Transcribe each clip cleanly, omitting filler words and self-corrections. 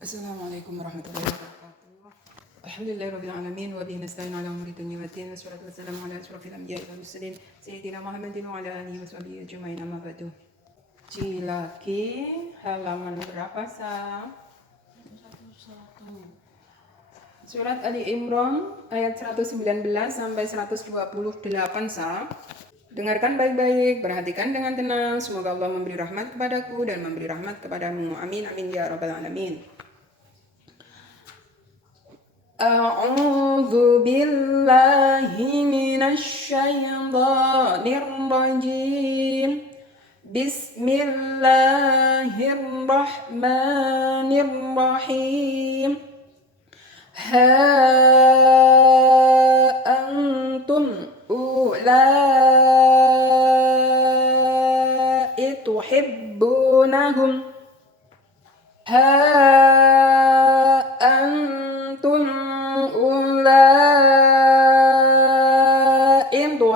Assalamualaikum warahmatullahi wabarakatuh. Alhamdulillahirabbil alamin wa bihi nasta'in ala umuri dunya waddin wassalatu wassalamu ala asyrofil anbiya'i wal mursalin sayyidina Muhammadin wa ala alihi wa sahbihi ajma'in amma ba'du. Cilaki halaman berapa sa? Surat Ali Imran ayat 119 sampai 128 sa. Dengarkan baik-baik, perhatikan dengan tenang. Semoga Allah memberi rahmat kepadaku dan memberi rahmat kepadamu. Amin amin ya rabbal alamin. أعوذ بالله من الشيطان الرجيم بسم الله الرحمن الرحيم ها أنتم أولئك تحبونهم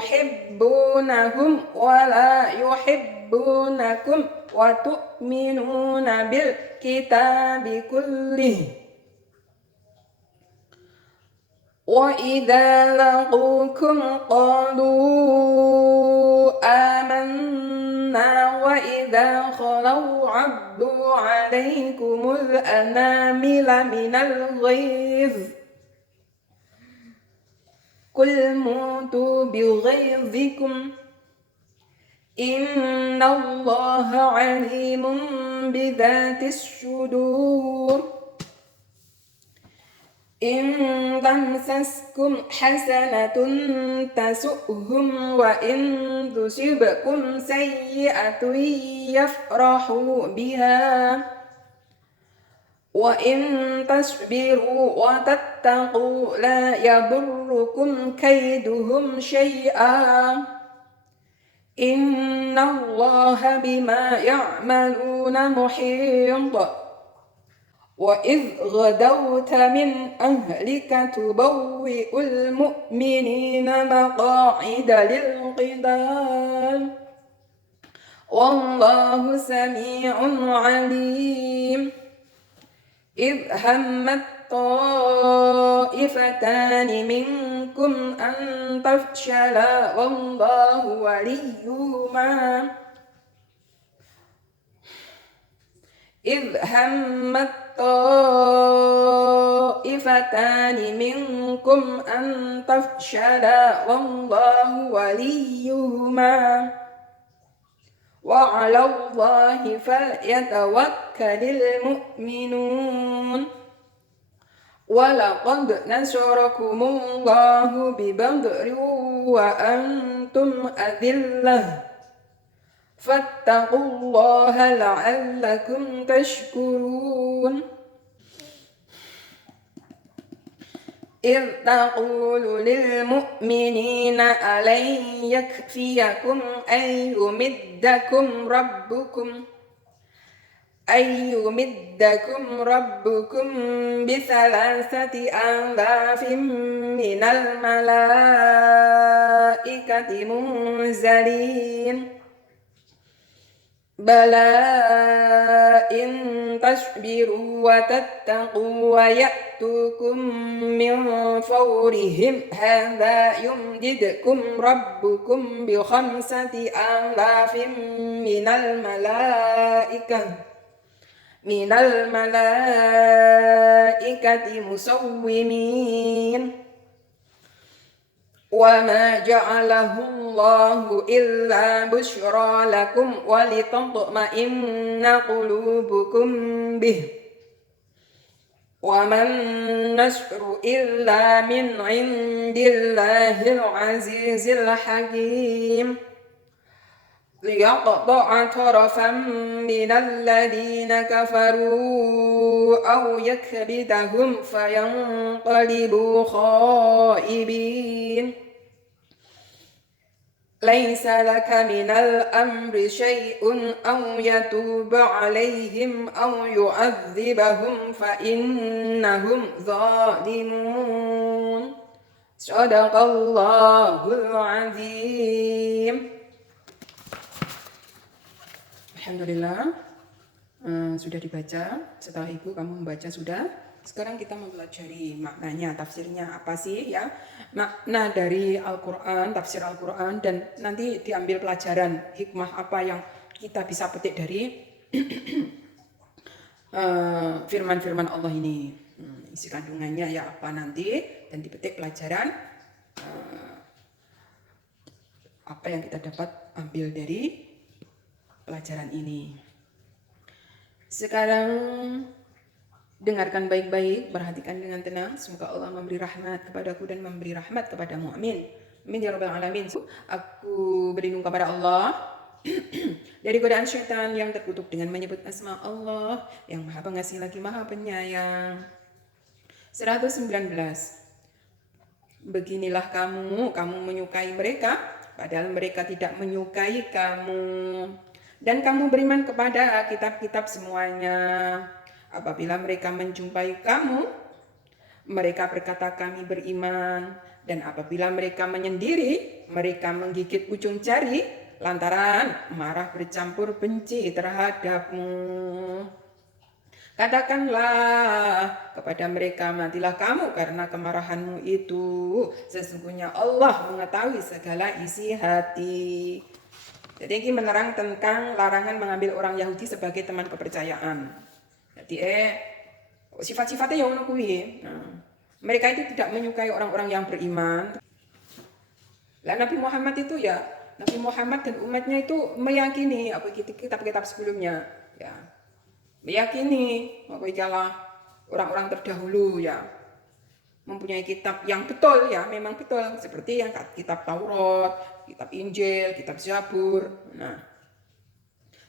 تحبونهم ولا يحبونكم وتؤمنون بالكتاب كله وإذا لقوكم قالوا آمنا وإذا خلوا عضوا عليكم الأنامل من الغيظ قل موتوا بغيظكم إن الله عليم بذات الصدور إن تمسسكم حسنة تسؤهم وإن تصبكم سيئة يفرحوا بها وإن تصبروا وتتقوا لا يضركم كيدهم شيئا إن الله بما يعملون محيط وإذ غدوت من أهلك تبوئ المؤمنين مقاعد للقتال والله سميع عليم إذ همت طائفتان منكم أن تفشلا والله وليهما إذ همت طائفتان منكم أن تفشلا والله وليهما وعلى الله فليتوكل المؤمنون ولقد نصركم الله ببدر وأنتم أذلة فاتقوا الله لعلكم تشكرون إذ تقول للمؤمنين ألن يكفيكم أن يمدكم ربكم ب3,000 من الملائكة منزلين بلى إن تصبروا وتتقوا ويأتوكم من فورهم هذا يمددكم ربكم ب5,000 من الملائكة مسومين وما جعله الله إلا بشرى لكم ولتطمئن قلوبكم به وما النصر إلا من عند الله العزيز الحكيم ليقطع طرفا من الذين كفروا أو يكبتهم فينقلبوا خائبين ليس لك من الأمر شيء أو يتوب عليهم أو يعذبهم فإنهم ظالمون صدق الله العظيم. Alhamdulillah. sudah dibaca. Setelah itu kamu membaca sudah. Sekarang kita mempelajari maknanya, tafsirnya apa sih ya, makna dari Al-Quran, tafsir Al-Quran, dan nanti diambil pelajaran hikmah apa yang kita bisa petik dari firman-firman Allah ini. Isi kandungannya ya apa nanti, dan dipetik pelajaran apa yang kita dapat ambil dari pelajaran ini. Sekarang dengarkan baik-baik, perhatikan dengan tenang. Semoga Allah memberi rahmat kepadaku dan memberi rahmat kepadamu. Amin. Amin ya rabbal alamin. Aku berlindung kepada Allah dari godaan syaitan yang terkutuk dengan menyebut asma Allah yang Maha Pengasih lagi Maha Penyayang. 119. Beginilah kamu menyukai mereka padahal mereka tidak menyukai kamu. Dan kamu beriman kepada kitab-kitab semuanya. Apabila mereka menjumpai kamu, mereka berkata kami beriman. Dan apabila mereka menyendiri, mereka menggigit ujung jari lantaran marah bercampur benci terhadapmu. Katakanlah kepada mereka, matilah kamu karena kemarahanmu itu. Sesungguhnya Allah mengetahui segala isi hati. Jadi ini menerang tentang larangan mengambil orang Yahudi sebagai teman kepercayaan. Jadi sifat-sifatnya yang menukui. Mereka itu tidak menyukai orang-orang yang beriman. Lah Nabi Muhammad itu ya, Nabi Muhammad dan umatnya itu meyakini apa kitab-kitab sebelumnya, ya. Meyakini bahwa ialah orang-orang terdahulu ya, mempunyai kitab yang betul ya, memang betul seperti yang kitab Taurat, kitab Injil, kitab Zabur. Nah,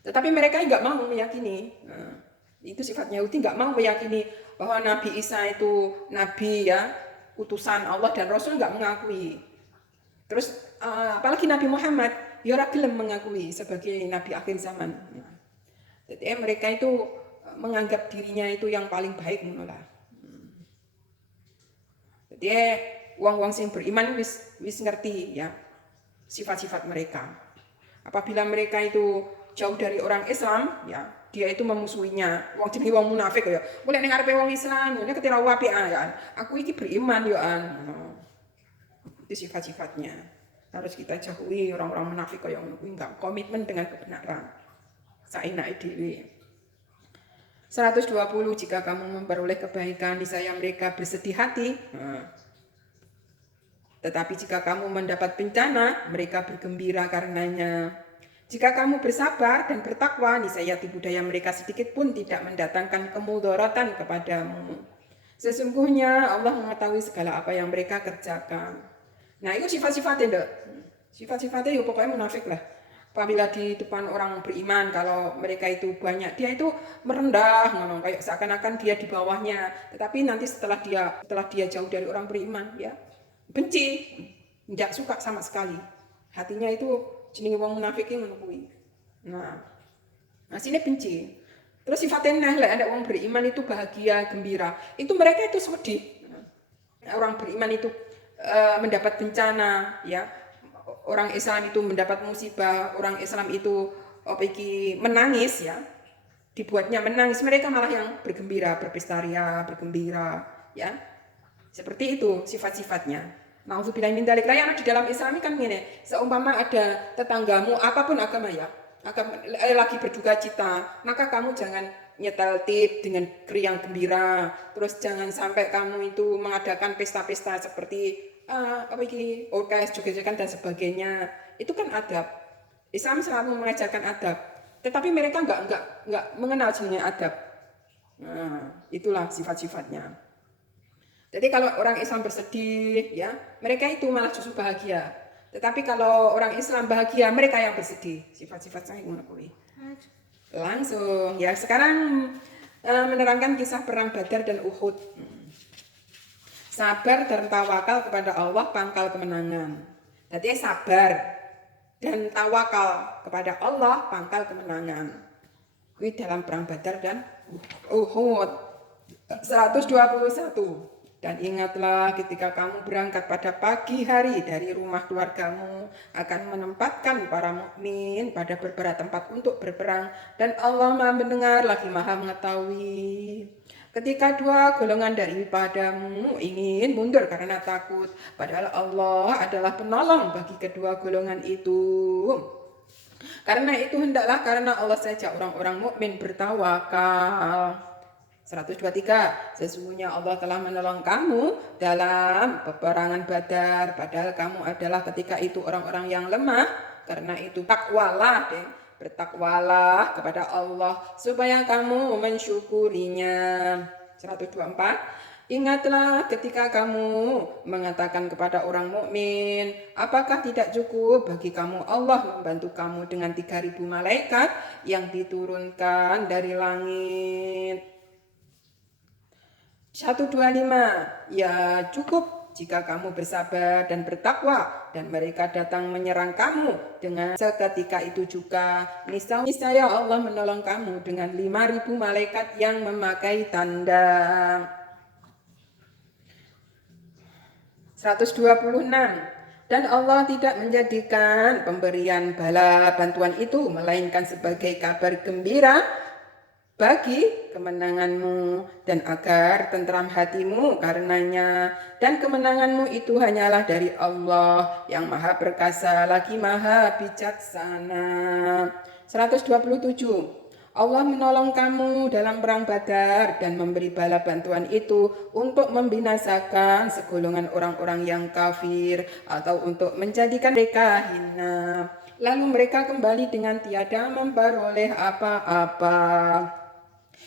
tetapi mereka nggak mau meyakini. Nah, itu sifatnya Yahudi, nggak mau meyakini bahwa Nabi Isa itu nabi ya, utusan Allah dan Rasul, nggak mengakui. Terus apalagi Nabi Muhammad ya ora gelem mengakui sebagai nabi akhir zaman. Nah, jadi mereka itu menganggap dirinya itu yang paling baik menolak. Jadi wong-wong sing beriman wis ngerti ya sifat-sifat mereka. Apabila mereka itu jauh dari orang Islam, ya dia itu memusuhinya. Wong jenenge wong munafik ya. Mulai ning ngarepe wong Islam, ngene ketira apik ya. Aku iki beriman ya an. Itu sifat-sifatnya. Harus kita jauhi orang-orang munafik kaya ngono kuwi, enggak komitmen dengan kebenaran. Saenake dhewe. 120. Jika kamu memperoleh kebaikan, niscaya mereka bersedih hati. Tetapi jika kamu mendapat bencana, mereka bergembira karenanya. Jika kamu bersabar dan bertakwa, niscaya tipu daya mereka sedikit pun tidak mendatangkan kemudaratan kepadamu. Sesungguhnya Allah mengetahui segala apa yang mereka kerjakan. Nah, itu sifat-sifatnya, Dok. Sifat-sifatnya ya pokoknya munafik lah. Apabila di depan orang beriman, kalau mereka itu banyak, dia itu merendah, kayak seakan-akan dia di bawahnya. Tetapi nanti setelah dia jauh dari orang beriman, ya benci, tidak suka sama sekali. Hatinya itu jenenge wong munafik ngono kuwi. Nah, sini benci. Terus sifatnya ada orang beriman itu bahagia, gembira. Itu mereka itu sedih. Orang beriman itu mendapat bencana, ya. Orang Islam itu mendapat musibah, orang Islam itu menangis ya, dibuatnya menangis, mereka malah yang bergembira, berpesta ria, bergembira ya. Seperti itu sifat-sifatnya. Nauzubillah min dzalik. Lah yang di dalam Islam kan gini, seumpama ada tetanggamu apapun agama ya, lagi berduka cita, maka kamu jangan nyetel tip dengan riang gembira. Terus jangan sampai kamu itu mengadakan pesta-pesta seperti orkes, joget-jogetan dan sebagainya. Itu kan adab. Islam selalu mengajarkan adab. Tetapi mereka enggak mengenal jenis adab. Nah, itulah sifat-sifatnya. Jadi kalau orang Islam bersedih, ya mereka itu malah justru bahagia. Tetapi kalau orang Islam bahagia, mereka yang bersedih. Sifat-sifat saya mengakui. Langsung, ya sekarang menerangkan kisah perang Badar dan Uhud. Sabar dan tawakal kepada Allah pangkal kemenangan. Jadi sabar dan tawakal kepada Allah pangkal kemenangan. Ini dalam perang Badar dan Uhud. 121. Dan ingatlah ketika kamu berangkat pada pagi hari dari rumah keluargamu akan menempatkan para mukmin pada beberapa tempat untuk berperang dan Allah Maha mendengar lagi Maha mengetahui. Ketika dua golongan daripadamu ingin mundur karena takut, padahal Allah adalah penolong bagi kedua golongan itu. Karena itu hendaklah karena Allah saja orang-orang mukmin bertawakal. 123. Sesungguhnya Allah telah menolong kamu dalam peperangan Badar, padahal kamu adalah ketika itu orang-orang yang lemah. Karena itu takwalah, bertakwalah kepada Allah supaya kamu mensyukurinya. 124. Ingatlah ketika kamu mengatakan kepada orang mukmin, apakah tidak cukup bagi kamu Allah membantu kamu dengan 3.000 malaikat yang diturunkan dari langit? 125. Ya cukup jika kamu bersabar dan bertakwa dan mereka datang menyerang kamu dengan seketika itu juga niscaya Allah menolong kamu dengan 5.000 malaikat yang memakai tanda. 126. Dan Allah tidak menjadikan pemberian bala bantuan itu melainkan sebagai kabar gembira bagi kemenanganmu dan agar tentram hatimu karenanya, dan kemenanganmu itu hanyalah dari Allah yang maha perkasa lagi maha bijaksana. 127. Allah menolong kamu dalam perang Badar dan memberi bala bantuan itu untuk membinasakan segolongan orang-orang yang kafir atau untuk menjadikan mereka hina. Lalu mereka kembali dengan tiada memperoleh apa-apa.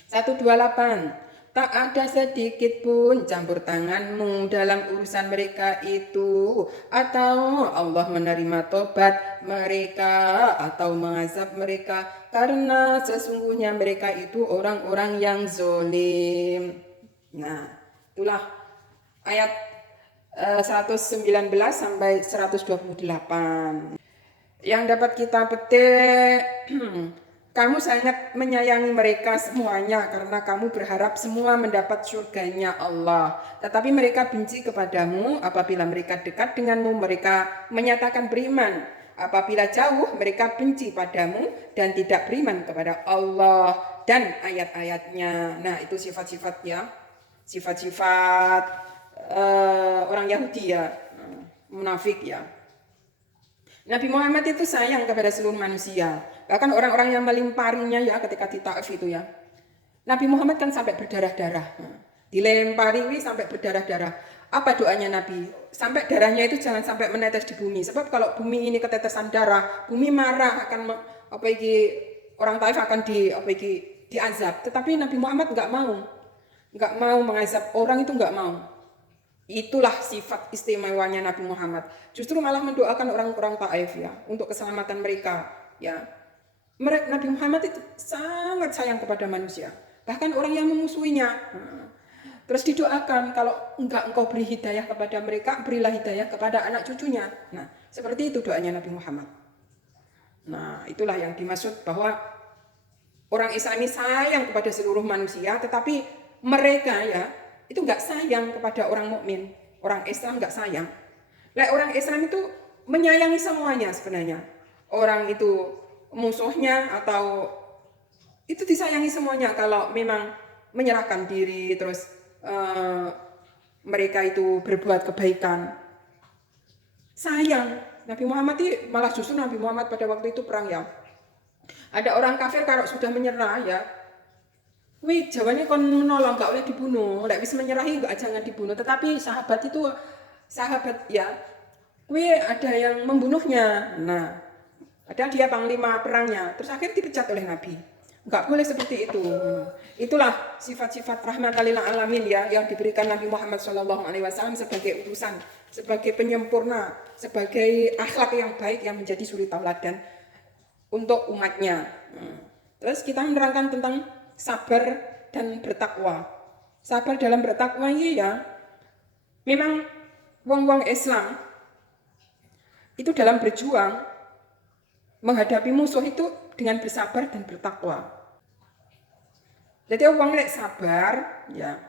128. Tak ada sedikit pun campur tanganmu dalam urusan mereka itu, atau Allah menerima tobat mereka atau mengazab mereka, karena sesungguhnya mereka itu orang-orang yang zolim. Nah, itulah ayat 119 sampai 128. Yang dapat kita petik, kamu sangat menyayangi mereka semuanya karena kamu berharap semua mendapat surganya Allah. Tetapi mereka benci kepadamu apabila mereka dekat denganmu, mereka menyatakan beriman. Apabila jauh, mereka benci padamu dan tidak beriman kepada Allah dan ayat-ayatnya. Nah, itu sifat-sifat ya, sifat-sifat orang Yahudi ya, munafik ya. Nabi Muhammad itu sayang kepada seluruh manusia. Bahkan orang-orang yang melimparinya ya ketika di Taif itu ya. Nabi Muhammad kan sampai berdarah-darah. Dilempari sampai berdarah-darah. Apa doanya Nabi? Sampai darahnya itu jangan sampai menetes di bumi. Sebab kalau bumi ini ketetesan darah, bumi marah akan orang Taif akan diazab. Tetapi Nabi Muhammad enggak mau mengazab orang, itu enggak mau. Itulah sifat istimewanya Nabi Muhammad. Justru malah mendoakan orang-orang Taif ya untuk keselamatan mereka ya. Nabi Muhammad itu sangat sayang kepada manusia, bahkan orang yang memusuhinya. Terus didoakan, kalau engkau beri hidayah kepada mereka, berilah hidayah kepada anak cucunya. Nah, seperti itu doanya Nabi Muhammad. Nah, itulah yang dimaksud bahwa orang Islam ini sayang kepada seluruh manusia, tetapi mereka ya itu enggak sayang kepada orang mukmin. Orang Islam enggak sayang. Orang Islam itu menyayangi semuanya sebenarnya. Orang itu musuhnya atau itu disayangi semuanya kalau memang menyerahkan diri, terus mereka itu berbuat kebaikan. Sayang. Nabi Muhammad itu malah justru Nabi Muhammad pada waktu itu perang ya. Ada orang kafir kalau sudah menyerah ya, jawabannya kon menolong, gak boleh dibunuh. Lek wis menyerahi gak jangan dibunuh. Tetapi sahabat ya, ada yang membunuhnya. Nah, ada dia panglima perangnya. Terus akhirnya dipecat oleh Nabi. Gak boleh seperti itu. Itulah sifat-sifat rahmatan lil alamin ya yang diberikan Nabi Muhammad SAW sebagai utusan, sebagai penyempurna, sebagai akhlak yang baik yang menjadi suri tauladan untuk umatnya. Terus kita menerangkan tentang sabar dan bertakwa. Sabar dalam bertakwa ini ya, memang wong-wong Islam itu dalam berjuang menghadapi musuh itu dengan bersabar dan bertakwa. Jadi wong lek sabar ya,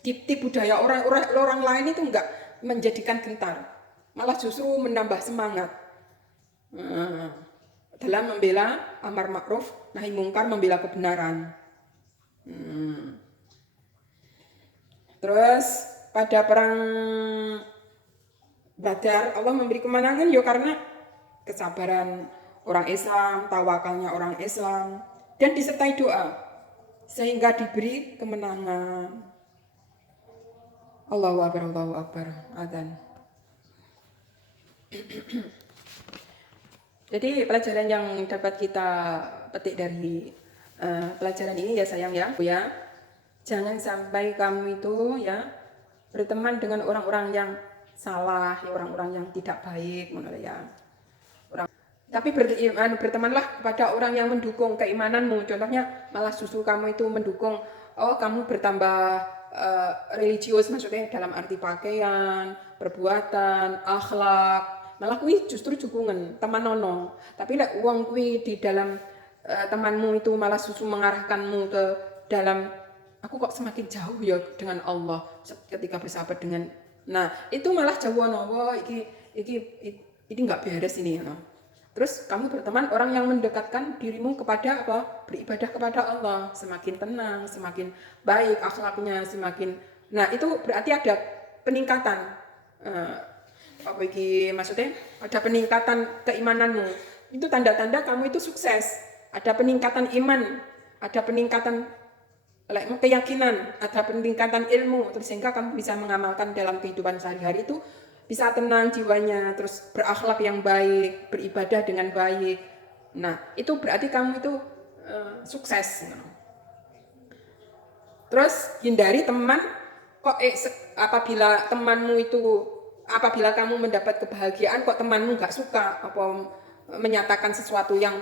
Tip-tip budaya orang lain itu enggak menjadikan gentar, malah justru menambah semangat. Dalam membela amar ma'ruf nahi mungkar, membela kebenaran. Terus pada perang Badar Allah memberi kemenangan ya karena kesabaran orang Islam, tawakalnya orang Islam, dan disertai doa sehingga diberi kemenangan. Allahu Akbar, Allahu Akbar, adzan. Jadi pelajaran yang dapat kita petik dari pelajaran ini ya sayang ya, jangan sampai kamu itu ya berteman dengan orang-orang yang salah, orang-orang yang tidak baik, ya. Tapi bertemanlah kepada orang yang mendukung keimananmu. Contohnya malah justru kamu itu mendukung, kamu bertambah religius, maksudnya dalam arti pakaian, perbuatan, akhlak. Malah kui justru dukungan, teman nono. Tapi lek uang kui di dalam temanmu itu malah justru mengarahkanmu ke dalam, aku kok semakin jauh ya dengan Allah ketika bersahabat dengan. Nah, itu malah jauh nopo, ini nggak beres ini. No. Terus kamu berteman orang yang mendekatkan dirimu kepada apa? Beribadah kepada Allah, semakin tenang, semakin baik akhlaknya, semakin. Nah, itu berarti ada peningkatan. Maksudnya ada peningkatan keimananmu. Itu tanda-tanda kamu itu sukses. Ada peningkatan iman, ada peningkatan keyakinan, ada peningkatan ilmu, terus sehingga kamu bisa mengamalkan dalam kehidupan sehari-hari itu bisa tenang jiwanya, terus berakhlak yang baik, beribadah dengan baik. Nah, itu berarti kamu itu sukses. Terus hindari teman apabila kamu mendapat kebahagiaan kok temanmu nggak suka apa menyatakan sesuatu yang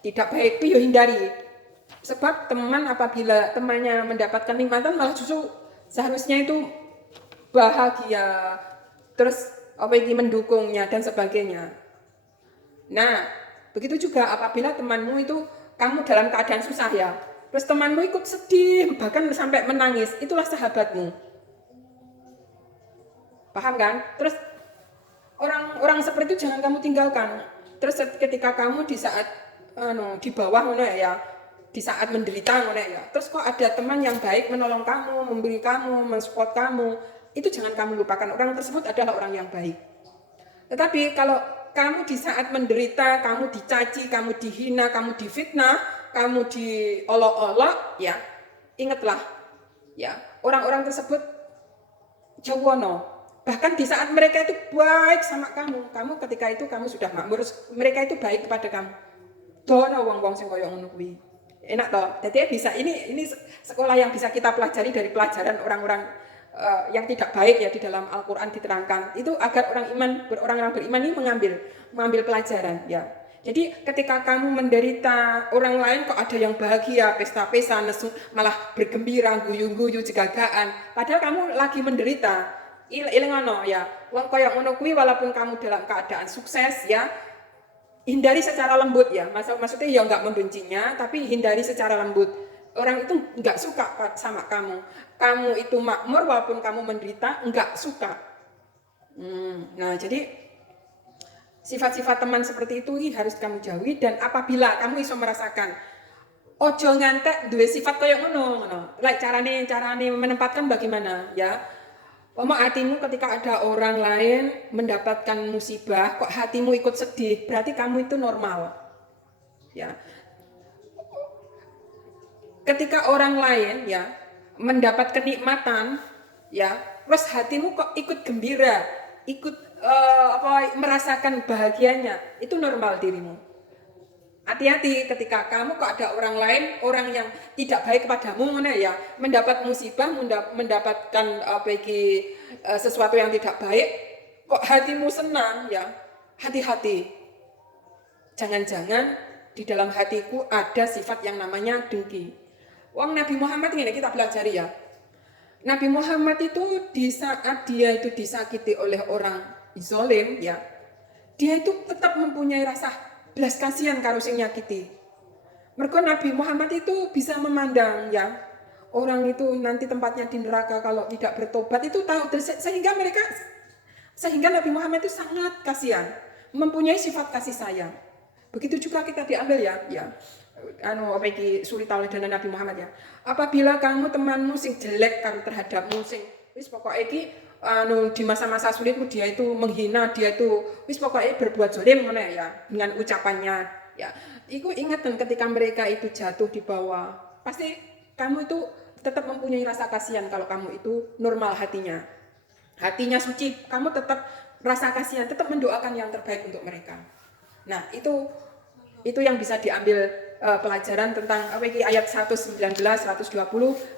tidak baik, itu ya hindari. Sebab teman apabila temannya mendapatkan nikmatan malah justru seharusnya itu bahagia, terus mendukungnya dan sebagainya. Nah, begitu juga apabila temanmu itu kamu dalam keadaan susah ya, terus temanmu ikut sedih bahkan sampai menangis, itulah sahabatmu. Paham kan? Terus orang seperti itu jangan kamu tinggalkan. Terus ketika kamu di saat di bawah ya, di saat menderita ya, terus kok ada teman yang baik menolong kamu, memberi kamu, mensupport kamu, itu jangan kamu lupakan, orang tersebut adalah orang yang baik. Tetapi kalau kamu di saat menderita, kamu dicaci, kamu dihina, kamu difitnah, kamu diolok-olok, ya ingatlah ya, orang-orang tersebut jawono. Bahkan di saat mereka itu baik sama kamu ketika itu kamu sudah makmur, mereka itu baik kepada kamu. Dono wong-wong sing koyo ngono kuwi. Enak toh. Jadi bisa ini sekolah yang bisa kita pelajari dari pelajaran orang-orang yang tidak baik ya di dalam Al-Qur'an diterangkan. Itu agar orang-orang beriman ini mengambil pelajaran ya. Jadi ketika kamu menderita, orang lain kok ada yang bahagia, pesta-pesta, malah bergembira, guyu-guyu, jegagaan. Padahal kamu lagi menderita. Ilengono ya. Wong koyo ngono kuwi walaupun kamu dalam keadaan sukses ya, hindari secara lembut ya, maksudnya ya nggak membencinya, tapi hindari secara lembut. Orang itu nggak suka sama kamu itu makmur walaupun kamu menderita, nggak suka. Nah jadi sifat-sifat teman seperti itu harus kamu jauhi, dan apabila kamu iso merasakan ojo ngantek duwe sifat kayak ngono, carane menempatkan bagaimana ya. Hatimu ketika ada orang lain mendapatkan musibah, kok hatimu ikut sedih, berarti kamu itu normal. Ya. Ketika orang lain ya mendapat kenikmatan, ya, terus hatimu kok ikut gembira, ikut merasakan bahagianya, itu normal dirimu. Hati-hati ketika kamu kok ada orang lain, orang yang tidak baik kepadamu ya, mendapat musibah, mendapatkan sesuatu yang tidak baik, kok hatimu senang ya, hati-hati. Jangan-jangan di dalam hatiku ada sifat yang namanya dengki. Wong Nabi Muhammad ini kita pelajari ya. Nabi Muhammad itu di saat dia itu disakiti oleh orang zalim ya, dia itu tetap mempunyai rasa belas kasihan karo sing nyakiti. Mergo Nabi Muhammad itu bisa memandang ya orang itu nanti tempatnya di neraka kalau tidak bertobat, itu tahu. Sehingga Nabi Muhammad itu sangat kasihan, mempunyai sifat kasih sayang. Begitu juga kita diambil ya. Apa iki suri tauladan Nabi Muhammad ya. Apabila kamu temanmu sing jelek karo terhadapmu sing wis pokoke iki di masa-masa sulitmu dia itu menghina, dia itu wis pokoknya berbuat zalim ngono ya dengan ucapannya ya. Iku ingatan ketika mereka itu jatuh di bawah. Pasti kamu itu tetap mempunyai rasa kasihan kalau kamu itu normal hatinya. Hatinya suci, kamu tetap rasa kasihan, tetap mendoakan yang terbaik untuk mereka. Nah, itu yang bisa diambil pelajaran tentang apa ini ayat 119, 120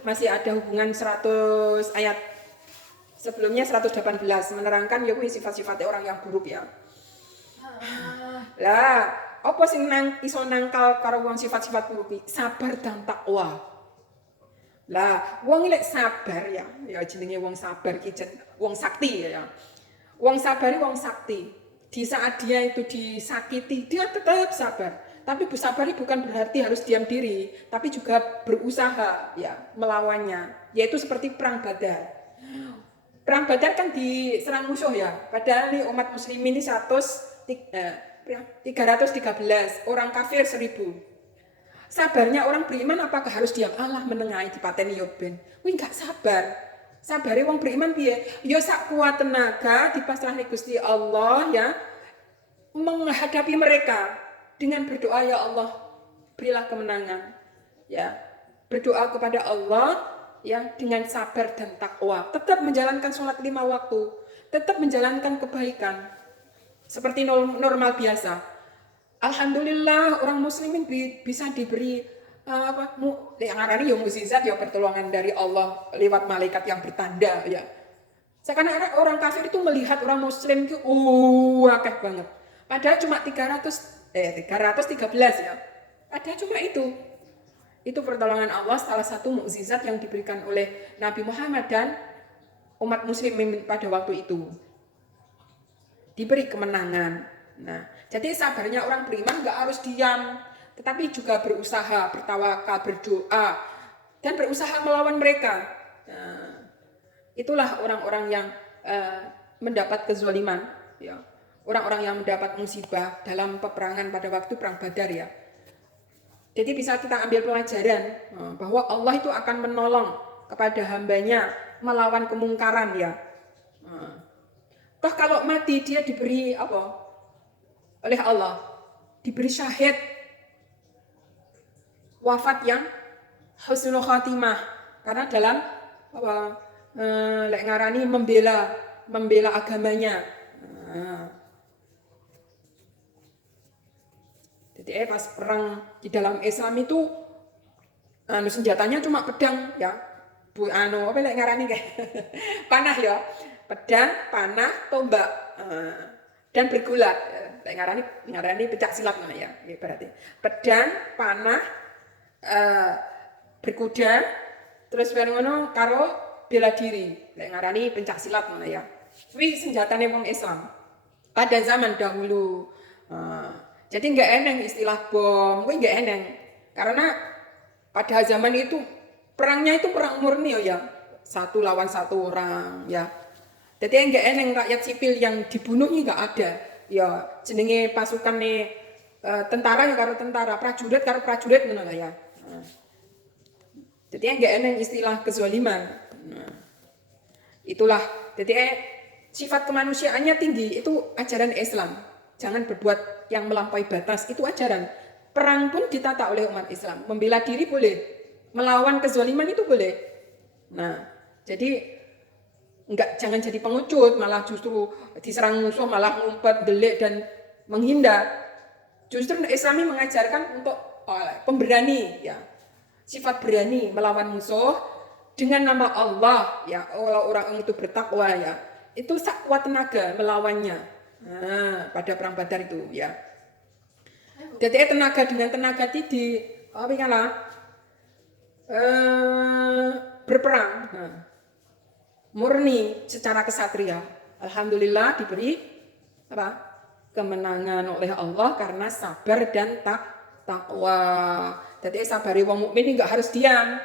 masih ada hubungan 100 ayat sebelumnya 118 menerangkan ya kuwi sifat-sifatnya orang yang buruk ya. Lah, apa sing iso nangkal karo wong sifat-sifat buruk iki? Sabar dan takwa. Lah, wong lek sabar ya jenenge wong sabar ki wong sakti ya. Wong sabar wong sakti. Di saat dia itu disakiti, dia tetap sabar. Tapi bersabar bukan berarti harus diam diri, tapi juga berusaha ya melawannya. Yaitu seperti perang Badar. Perang Badar kan diserang musuh ya. Padahal nih umat muslimin ini 313, orang kafir 1000. Sabarnya orang beriman apakah harus diam? Allah menengahi di pateni yoben. Wih enggak sabar. Sabare wong beriman piye? Ya sak kuat tenaga dipasrahne Gusti Allah ya. Menghadapi mereka dengan berdoa ya Allah berilah kemenangan. Ya. Berdoa kepada Allah ya dengan sabar dan takwa. Tetap menjalankan sholat 5 waktu. Tetap menjalankan kebaikan. Seperti normal biasa. Alhamdulillah orang muslimin bisa diberi yang ngarani ya mukjizat ya pertolongan dari Allah lewat malaikat yang bertanda ya. Sekarang orang kafir itu melihat orang muslim itu akeh banget. Padahal cuma 313 ya. Padahal cuma itu. Itu pertolongan Allah, salah satu mukjizat yang diberikan oleh Nabi Muhammad dan umat muslimin pada waktu itu. Diberi kemenangan. Nah, jadi sabarnya orang beriman gak harus diam, tetapi juga berusaha, bertawakal, berdoa, dan berusaha melawan mereka. Nah, itulah orang-orang yang mendapat kezaliman, ya. Orang-orang yang mendapat musibah dalam peperangan pada waktu perang Badar ya. Jadi bisa kita ambil pelajaran bahwa Allah itu akan menolong kepada hambanya melawan kemungkaran ya. Toh kalau mati dia diberi apa? Oleh Allah diberi syahid wafat yang husnul khatimah karena dalam lek ngarani membela agamanya. Jadi pas perang di dalam Islam itu senjatanya cuma pedang ya. Apa lek ngarani kayak panah ya. Pedang, panah, tombak dan bergulat. Ngarani pencak silat mana ya, berarti pedang, panah, berkuda, terus ngono karo bela diri, ngarani pencak silat mana ya. Wih senjatanya wong Islam pada zaman dahulu. Jadi nggak eneng istilah bom, wih nggak eneng karena pada zaman itu perangnya itu perang murni ya, 1 lawan 1 orang ya. Jadi nggak eneng rakyat sipil yang dibunuh ini nggak ada. Ya jenenge pasukan nih tentara ya karo tentara, prajurit karo prajurit ngono lah ya. Jadi enggak eneng istilah kezaliman. Itulah jadi sifat kemanusiaannya tinggi, itu ajaran Islam. Jangan berbuat yang melampaui batas, itu ajaran. Perang pun ditata oleh umat Islam. Membela diri boleh, melawan kezaliman itu boleh. Nah, jadi jangan jadi pengecut, malah justru diserang musuh malah ngumpet, delik dan menghindar. Justru Islami mengajarkan untuk pemberani ya. Sifat berani melawan musuh dengan nama Allah ya. Orang itu bertakwa ya. Itu kuat tenaga melawannya. Nah, pada perang Badar itu ya. Jadi tenaga dengan tenaga tadi berperang. Murni secara kesatria. Alhamdulillah diberi kemenangan oleh Allah karena sabar dan takwa. Jadi sabari wong mukmin enggak harus diam.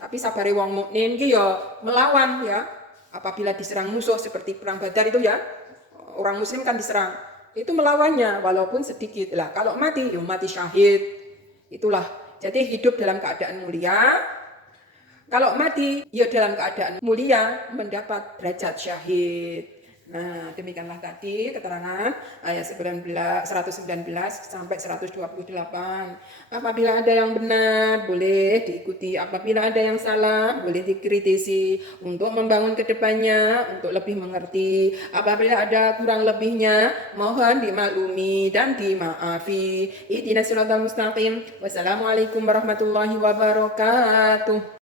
Tapi sabare wong mukmin ki ya melawan ya. Apabila diserang musuh seperti perang Badar itu ya, orang muslim kan diserang. Itu melawannya walaupun sedikit lah. Kalau mati, ya mati syahid. Itulah. Jadi hidup dalam keadaan mulia. Kalau mati, ya dalam keadaan mulia mendapat derajat syahid. Nah, demikianlah tadi keterangan ayat 119 sampai 128. Apabila ada yang benar, boleh diikuti. Apabila ada yang salah, boleh dikritisi untuk membangun ke depannya, untuk lebih mengerti. Apabila ada kurang lebihnya, mohon dimaklumi dan dimaafi. Ihdinas siratal mustaqim. Wassalamualaikum warahmatullahi wabarakatuh.